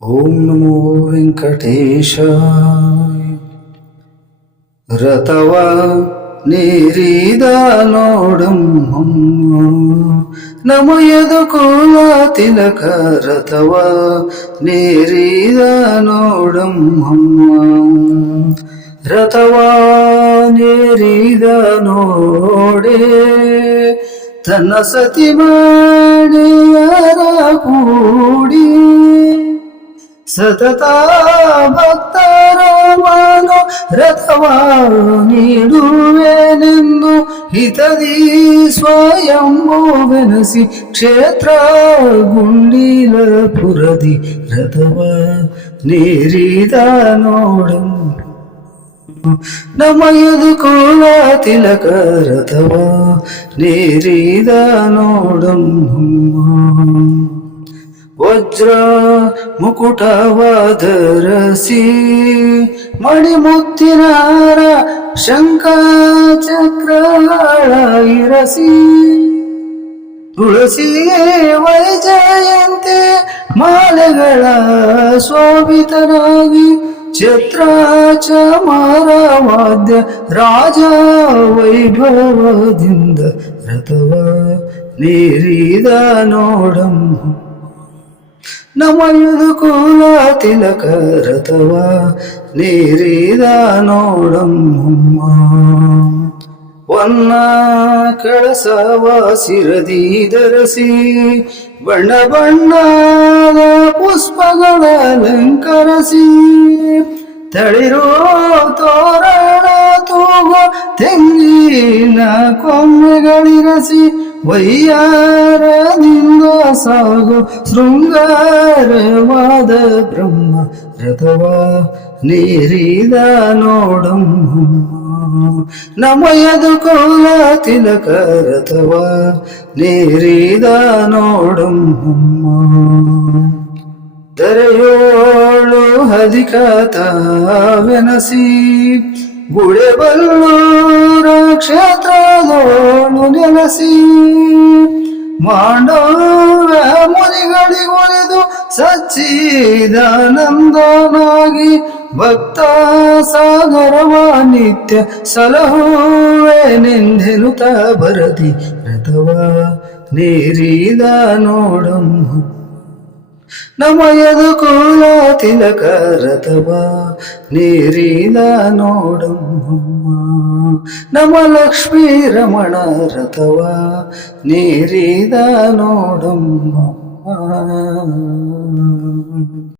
ಓಂ ನಮೋ ವೆಂಕಟೇಶಾಯ. ರಥವ ನೀರಿದ ನೋಡಮ್ಮ ನಮಯದು ಕುಲ ತಿಲಕ ರಥವ ನೀರಿದ ನೋಡಮ್ಮ ರಥವ ನೀರಿದ ನೋಡೆ ತನ್ನ ಸತಿ ಮಾಡಿಯರ ಕೂಡಿ ಸತತ ಭಕ್ತರ ಮನೋ ರಥವ ನೀಡುವೆನೆಂದು ಹಿತದಿ ಸ್ವಯಂಭುವೆನಸಿ ಕ್ಷೇತ್ರ ಗುಂಡಿಲಪುರದಿ ರಥವ ನೀರಿದ ನೋಡಂ ನಮಯದು ಕುಲ ತಿಲಕ ರಥವ ನೀರಿದ ನೋಡಮ್ಮ ವಜ್ರ ಮುಕುಟವಾದರಸಿ ಮಣಿಮುತ್ತಿನಾರ ಶಂಖ ಚಕ್ರಗಳ ಇರಸಿ ತುಳಸಿ ವೈಜಯಂತಿ ಮಾಲೆಗಳ ಶೋಭಿತನಾಗಿ ಛತ್ರ ಚಮರ ವಾದ್ಯ ರಾಜ ವೈಭವದಿಂದ ರಥವ ನೀರಿದ ನೋಡಮ್ಮ ನಮಯದು ಕುಲ ತಿಲಕ ರಥವ ನೀರಿದ ನೋಡಮ್ಮ ವನ್ನ ಕಳಸವ ಸಿರದಿ ಧರಿಸಿ ಬಣ್ಣ ಬಣ್ಣದ ಪುಷ್ಪಗಳ ಅಲಂಕರಿಸಿ ತಳಿರೋ ತೋರಣ ತೂಗೋ ತೆಂಗಿನ ಕೊಂಬೆಗಳಿರಸಿ ವೈಯಾರದಿಂದ ಸಾಗು ಶೃಂಗಾರವಾದ ಬ್ರಹ್ಮ ರಥವ ನೀರಿದ ನೋಡಮ್ಮ ನಮಯದು ಕುಲ ತಿಲಕ ರಥವ ನೀರಿದ ನೋಡಮ್ಮ ದರೆಯೋಳು ಅಧಿಕ ತಾವೆನಸಿ ಗುಳೆಬಲ್ಲೂರ ಕ್ಷೇತ್ರದೋಳು ನೆಲೆಸಿ ಮಾಂಡವ ಮುನಿಗಳಿಗೊಲಿದು ಸಚ್ಚಿದಾನಂದನಾಗಿ ಭಕ್ತ ಸಾಗರವ ನಿತ್ಯ ಸಲಹುವೆನೆಂದೆನುತ ಬರದಿ ರಥವ ನೀರಿದ ನೋಡಮ್ಮ ನಮಯದು ಕುಲ ತಿಲಕ ರಥವ ನೀರಿದ ನೋಡಮ್ಮ ನಮ ಲಕ್ಷ್ಮೀ ರಮಣ ರಥವ ನೀರಿದ ನೋಡಮ್ಮ